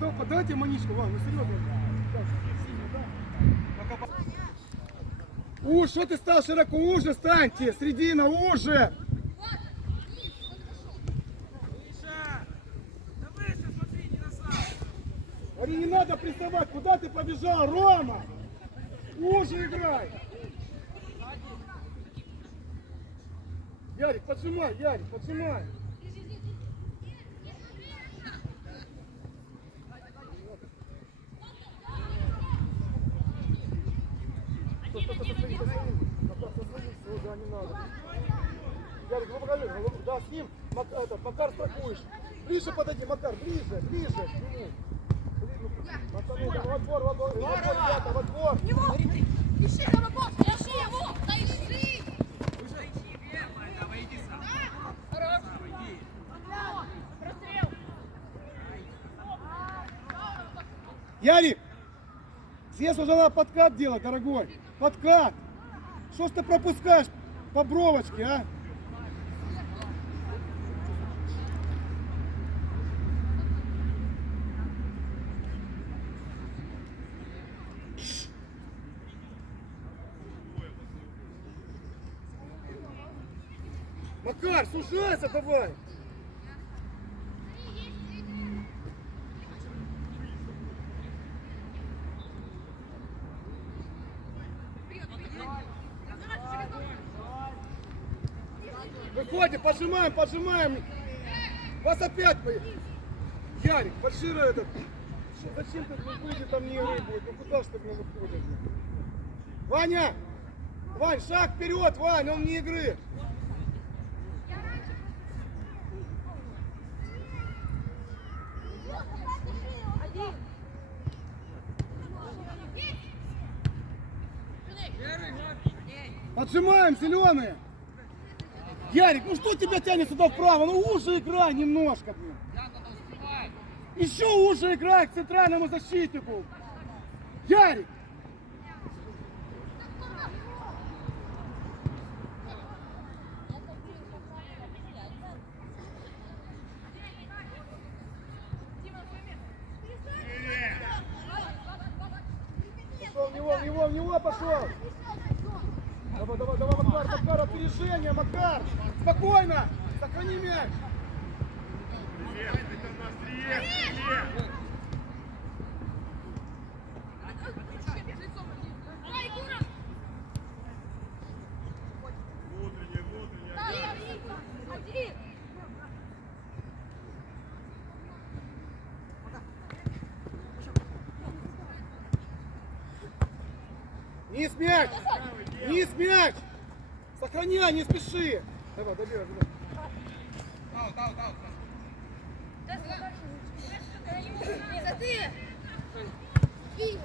Да, подайте манишку, Вань, ну серьезно. Уж, что ты стал широко? Уже станьте, средина, уже! Говори, не надо приставать, куда ты побежал, Рома? Уже играй! Ярик, поджимай, Ярик, поджимай! Стой, стой, стой, стой, стой, стой. Макар, стой, стой, да, не надо. Ну покажи, голову- да, с ним, Мак- этот, Макар страхуешь. Ближе подойди, Макар, ближе, ближе к нему. Пацаны, там во двор, во двор, во двор, ребята, во двор. Него! Ищи, Ромабов! Ищи его! Да ищи! Ярик, здесь уже надо подкат делать, дорогой. Подкат. Что ж ты пропускаешь по бровочке, а? Макар, сужайся давай. Выходим, поджимаем, поджимаем. Вас опять мы. Ярик, Башира этот. Зачем ты выйдет там не игры будет? Ну куда ж ты не выходишь? Ваня! Вань, шаг вперед, Вань, он не игры. Один! Поджимаем, зеленые. Ярик, ну что тебя тянет сюда вправо? Ну уже играй немножко, блин. Еще уже играй к центральному защитнику. Ярик! В него, в него, в него пошел. Давай, давай, давай, Макар, Макар, опережение, Макар. Спокойно, сохрани мяч. Ай, Гура! Один! Низ мяч, низ мяч. Сохраняй, не спеши. Давай, добей, добей. Это ты! Двигайся!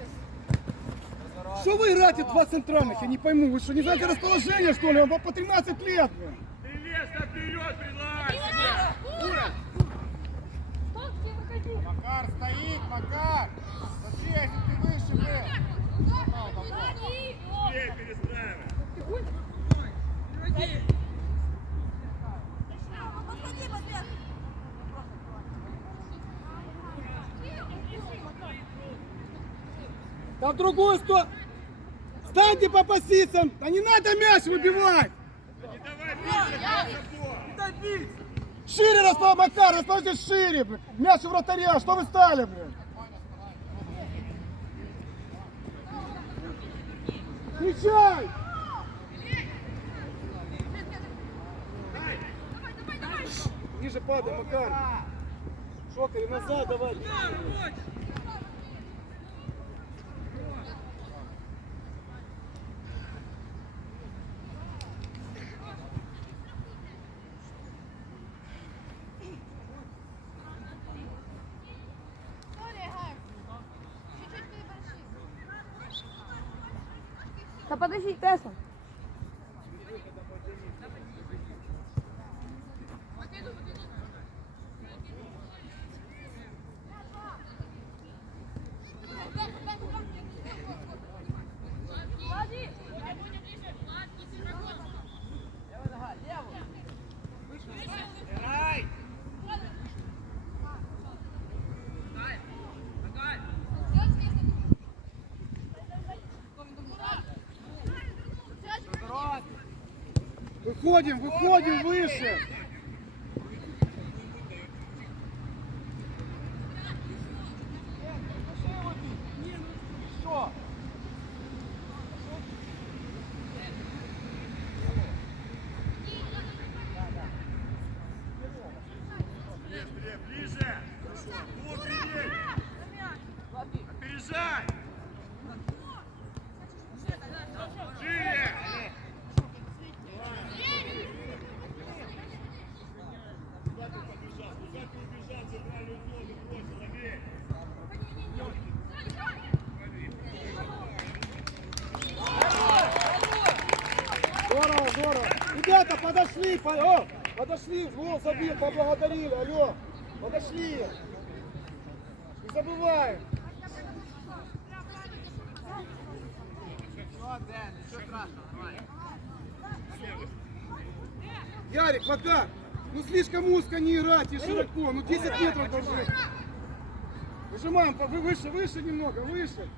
Что вы играете два центральных? Я не пойму. Вы что, не знаете расположение, что ли? Вам по- по 13 лет. блин. Ура! Ура! Стопки, выходи! Макар стоит, Макар! Смотри, если ты выше, блин! Выходи! Да в другую сторону. Станьте по позициям. Да не надо мяч выбивать. Шире расположите, Макар, расположите шире, блин. Мяч у вратаря, что вы стали, блин? Встречай! Ниже падай, Макар. Шокари, назад давай. Да подожди, Тесла. Выходим, выходим выше. Що? Ближе, ближе. Внутренний. Опережай. Шире. Куда ты побежал? Куда ты убежал? Центральную зону бросил, Андрей. Здорово, здорово. Ребята, подошли, по- о, подошли, гол забил, поблагодарили, алло. Подошли. Не забываем. Ярик, пока. Ну слишком узко не играть и широко. Ну 10 метров должны. Выжимаем, выше, выше немного, выше.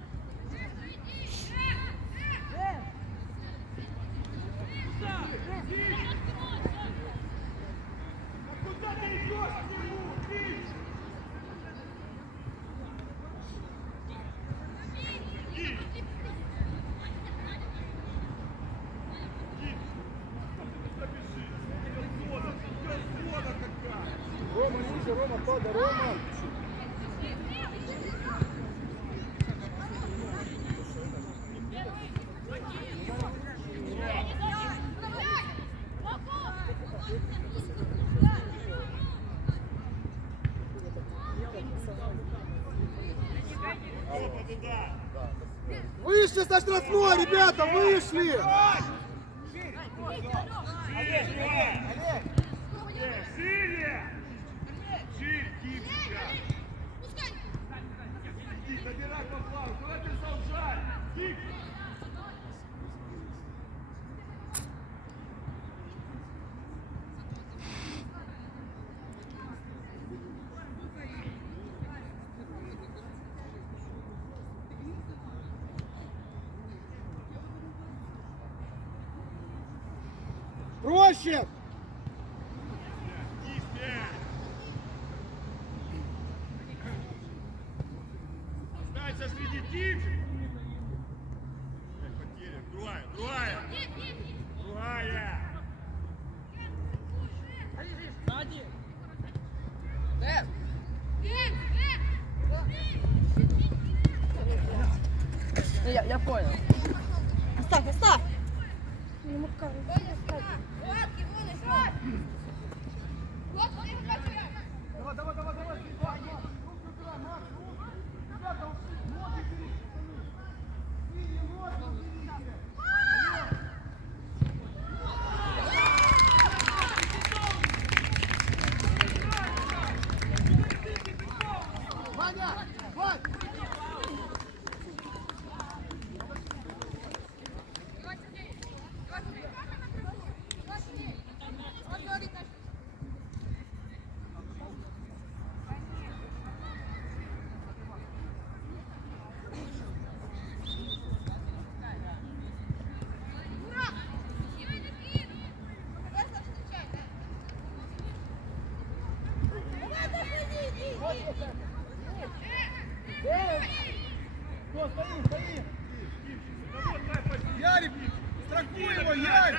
Рома, Рома, пада, Рома. Выше со штрафной, ребята, вышли! Набирай по! Я, я понял. Оставь, оставь. Давай, давай, давай, давай. Руки убирай, Макс, руки. Ребята, ноги берите. Синие ноги берите. Ваня, Вань! Кто стоит, стоит? Ярик, страхуй его, Ярик!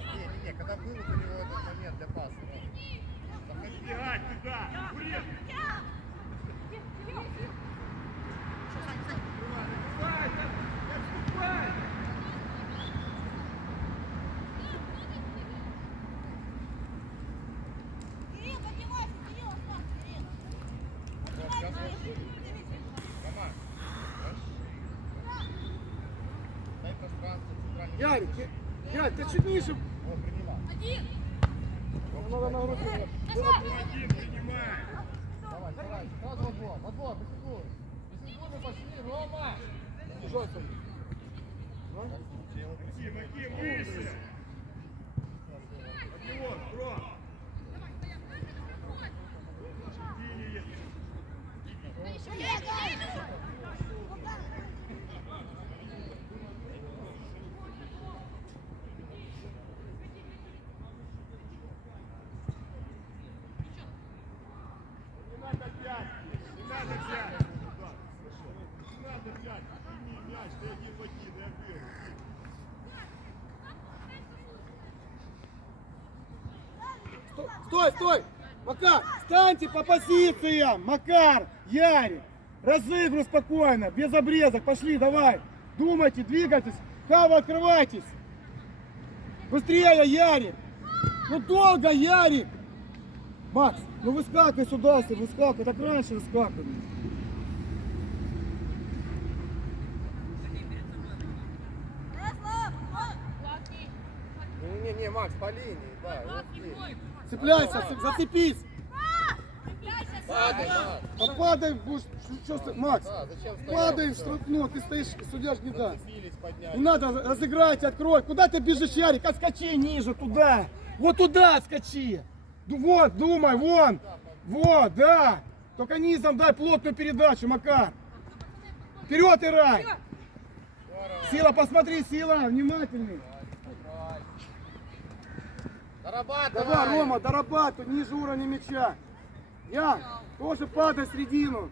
Не не, когда был у него этот момент для паса. да. Бегать туда! Центральный. Ярик, Ярик, ты чуть ниже. О, приняла. Один. Надо на грудь. Один принимай! Давай, давай, сразу во двор, во двор, посекунд. Посекунды пошли, Рома. Максим, Максим, выше! Одного, Ром! Сиденье Не надо взять! Не надо взять! Туда. Не надо взять! Прими мяч, ты один в один, я верю. Стой, Стой! Макар, станьте по позициям! Макар, Ярик! Разыгрывай спокойно, без обрезок. Пошли, давай. Думайте, двигайтесь. Хава, открывайтесь. Быстрее, Ярик! Ну долго, Ярик! Макс, ну выскакивай сюда, если выскакивай. Так раньше выскакивай. Ярослав, Не, не, не, Макс, по линии, да, вот здесь. Цепляйся, цеп- зацепись. Падай, Макс. А падай, будешь, что, что, Макс, стоять? падай в штрафную, ты стоишь, судья ж не даст. Не надо, разыграйте, открой. Куда ты бежишь, Ярик? Отскочи ниже, туда. Вот туда отскочи. Вот, думай, вон. Вот, да. Только низом дай плотную передачу, Макар. Вперед, Ирай. Сила, посмотри, Сила, внимательный. Дорабатывай. Давай, Рома, дорабатывай, ниже уровня мяча. Я, тоже падай в середину.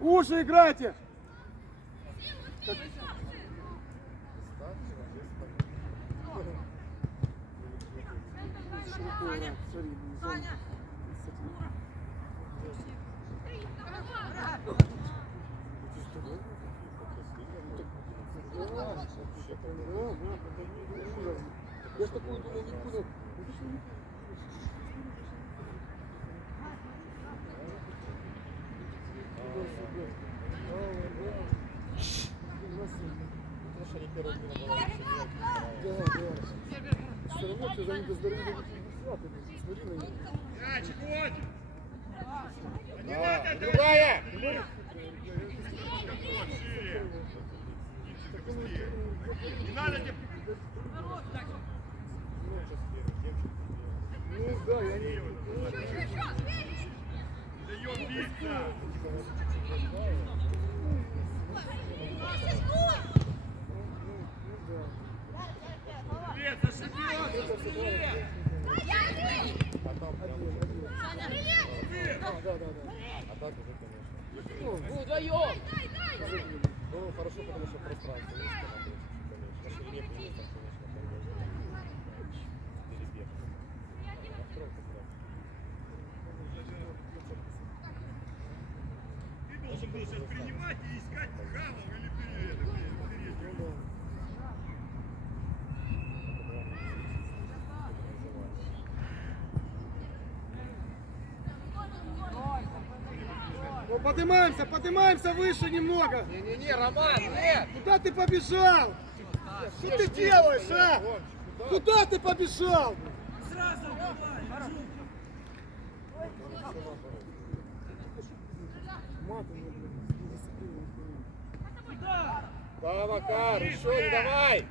Уши играйте. Я ж такой думал, не буду. Слушай, они первые были на балансе, Да, да. Все равно ты за них здоровье Смотри на них. Мячик, вот! Не Да. надо, Другая. шире! Не надо тебе... Ну да, я не... Даем биться! Привет, зашибет! Потом прям. Да, да, да. А так уже, конечно. Ну, вдвоем. Ну, хорошо, потому что пространство есть, конечно, конечно. На ширине плюсом, конечно, Перебег. На втором как раз. Был сейчас принимать и искать хамов или ты это. Ну, поднимаемся, поднимаемся выше немного. Не-не-не, Роман, нет! Куда ты побежал? Что ты делаешь, а? Куда ты побежал? Да, Макар, еще не давай!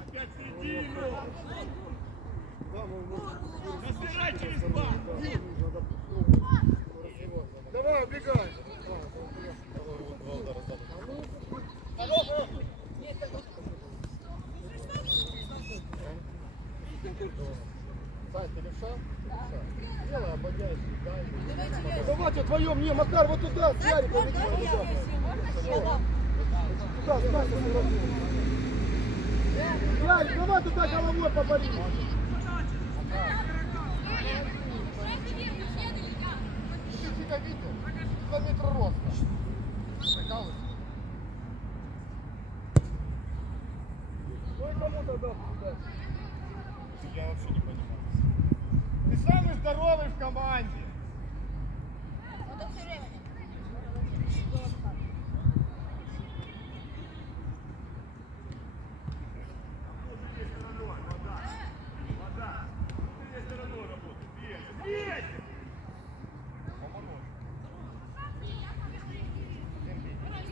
Опять середину! Разбирай через два! Головой побори.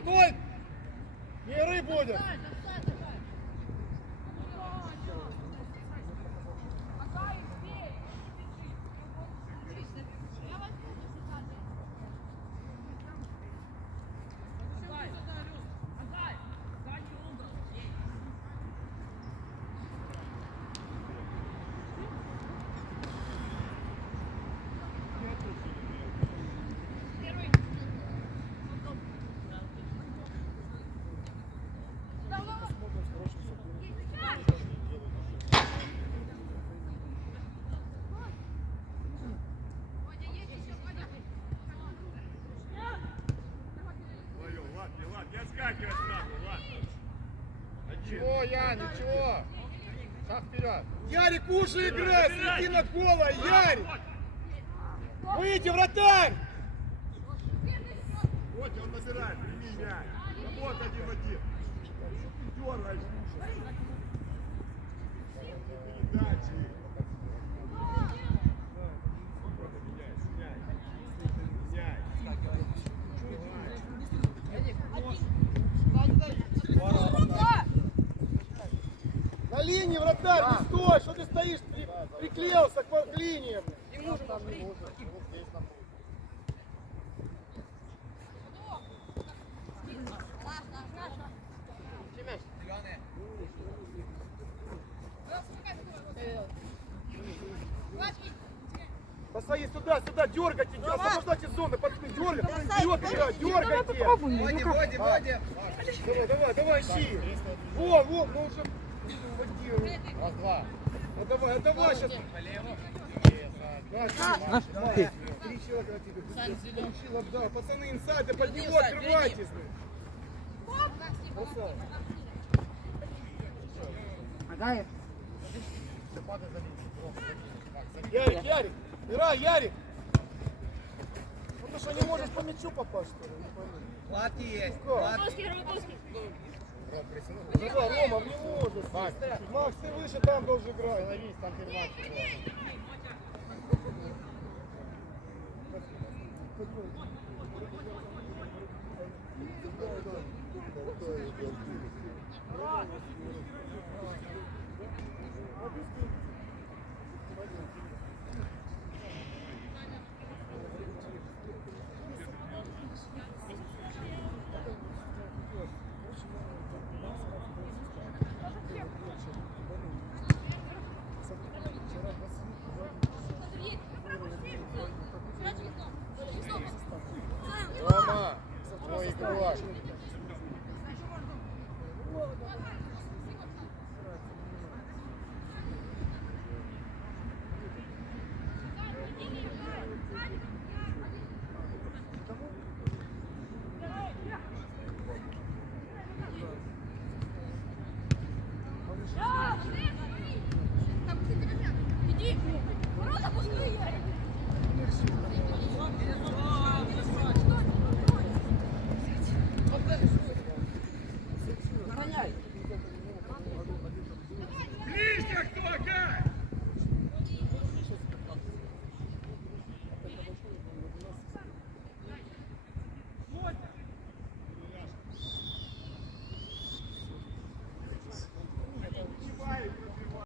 Стой! Миры будет! Отскакивай сразу, ладно. Ничего, я, ничего. Шаг вперед. Ярик, уши играй, середина кола, Ярик! Выйди, вратарь! Вот он набирает, прими мяч. Вот один в один. Дергай. Передачи. Линии, вратарь, не стой! Что ты стоишь, при- приклеился к, к линии? Не здесь там будет. Посмотри сюда, сюда, дергайте, освобождайте зоны, пацаны, дергайте, дергайте. Попробуй. Давай, давай, давай, ищи. Во, во, ну уже. Раз, два. Ну давай, а давай сейчас. Есть, На, на, Три человека тебе. Получила, да. Пацаны, инсайды, под него открывайтесь. Красава. Агаев. Ты. Ярик, Ярик, играй, Ярик. Ну ты что, не можешь по мячу попасть, что ли? Лад есть. Лад. Ром, присунул. Давай, Рома, в него. Макс. Ты выше там должен играть. Становись, там перематывай. Объясни.